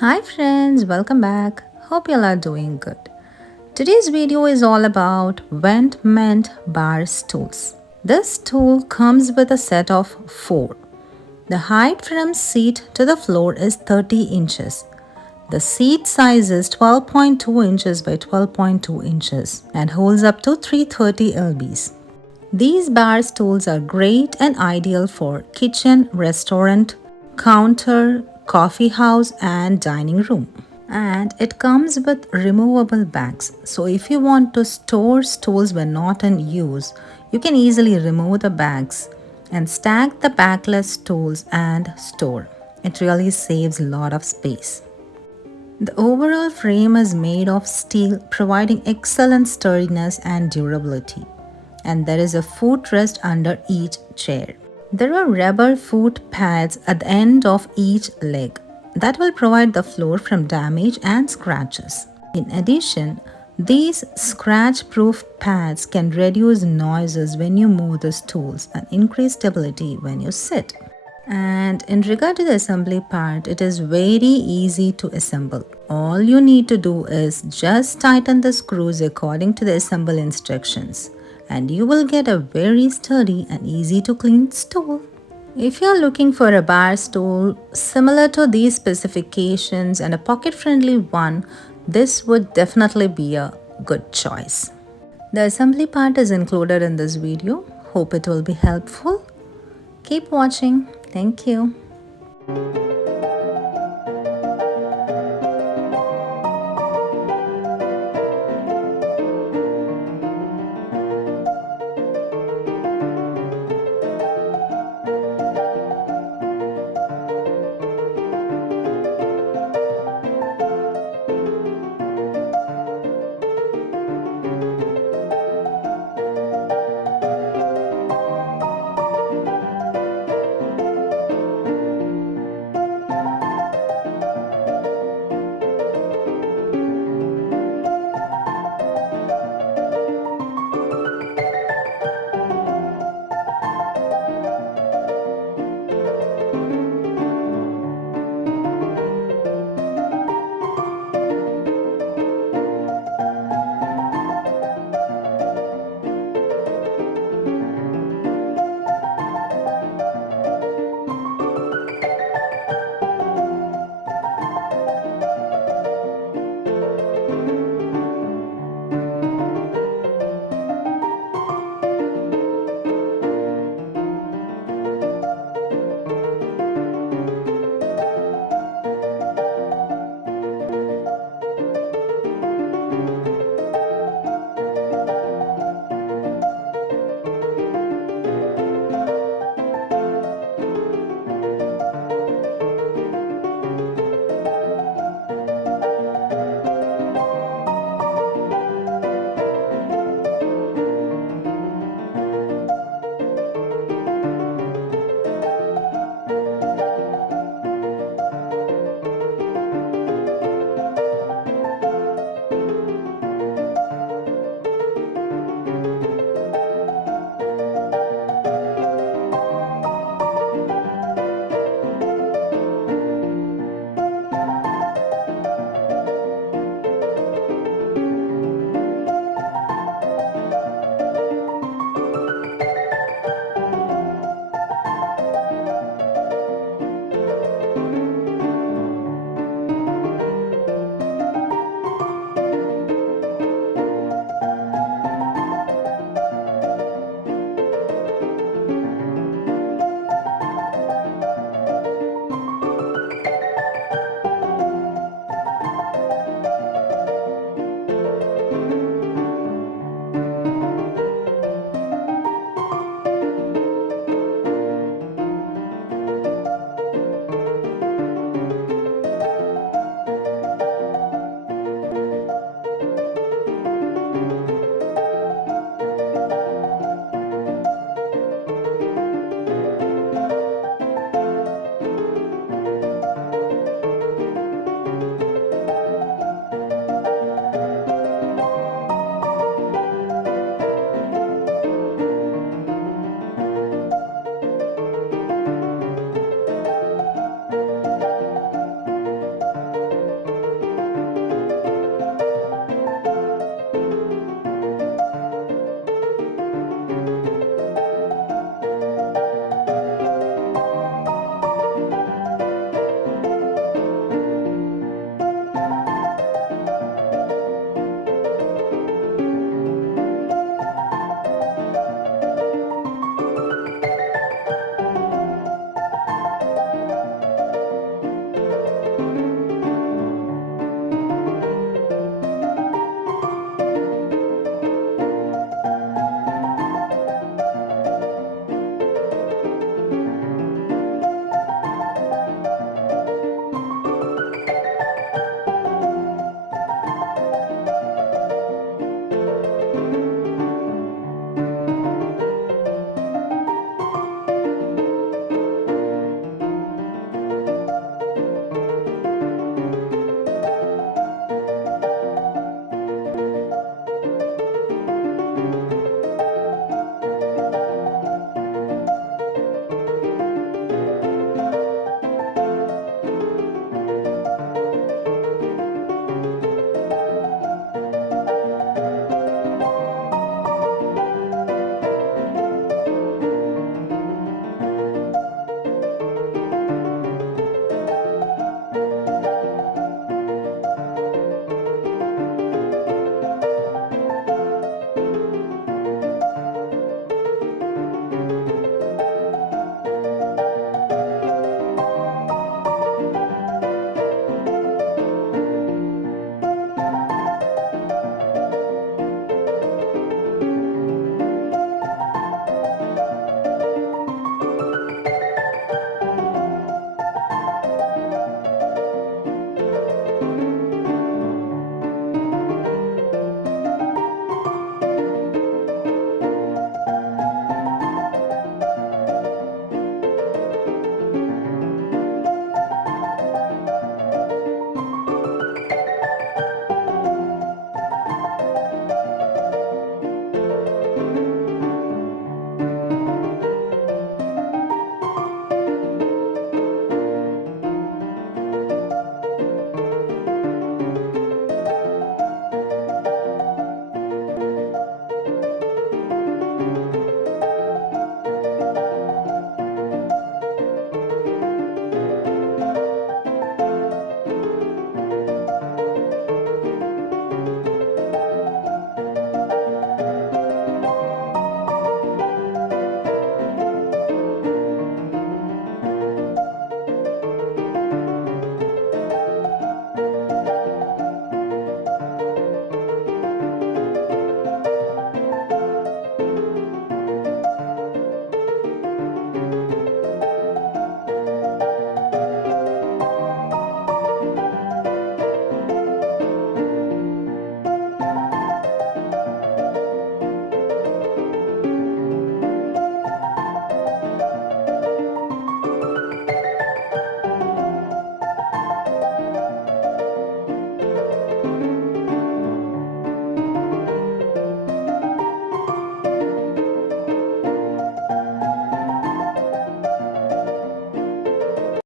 Hi friends, welcome back. Hope you all are doing good. Today's video is all about Wentment bar stools. This stool comes with a set of 4. The height from seat to the floor is 30 inches. The seat size is 12.2 inches by 12.2 inches and holds up to 330 lbs. These bar stools are great and ideal for kitchen, restaurant, counter, coffee house and dining room. And it comes with removable bags. So if you want to store stools when not in use, you can easily remove the bags and stack the backless stools and store. It really saves a lot of space. The overall frame is made of steel, providing excellent sturdiness and durability. And there is a footrest under each chair. There are rubber foot pads at the end of each leg that will provide the floor from damage and scratches. In addition, these scratch-proof pads can reduce noises when you move the stools and increase stability when you sit. And in regard to the assembly part, it is very easy to assemble. All you need to do is just tighten the screws according to the assemble instructions and you will get a very sturdy and easy to clean stool. If you are looking for a bar stool similar to these specifications and a pocket-friendly one, this would definitely be a good choice. The assembly part is included in this video. Hope it will be helpful. Keep watching. Thank you.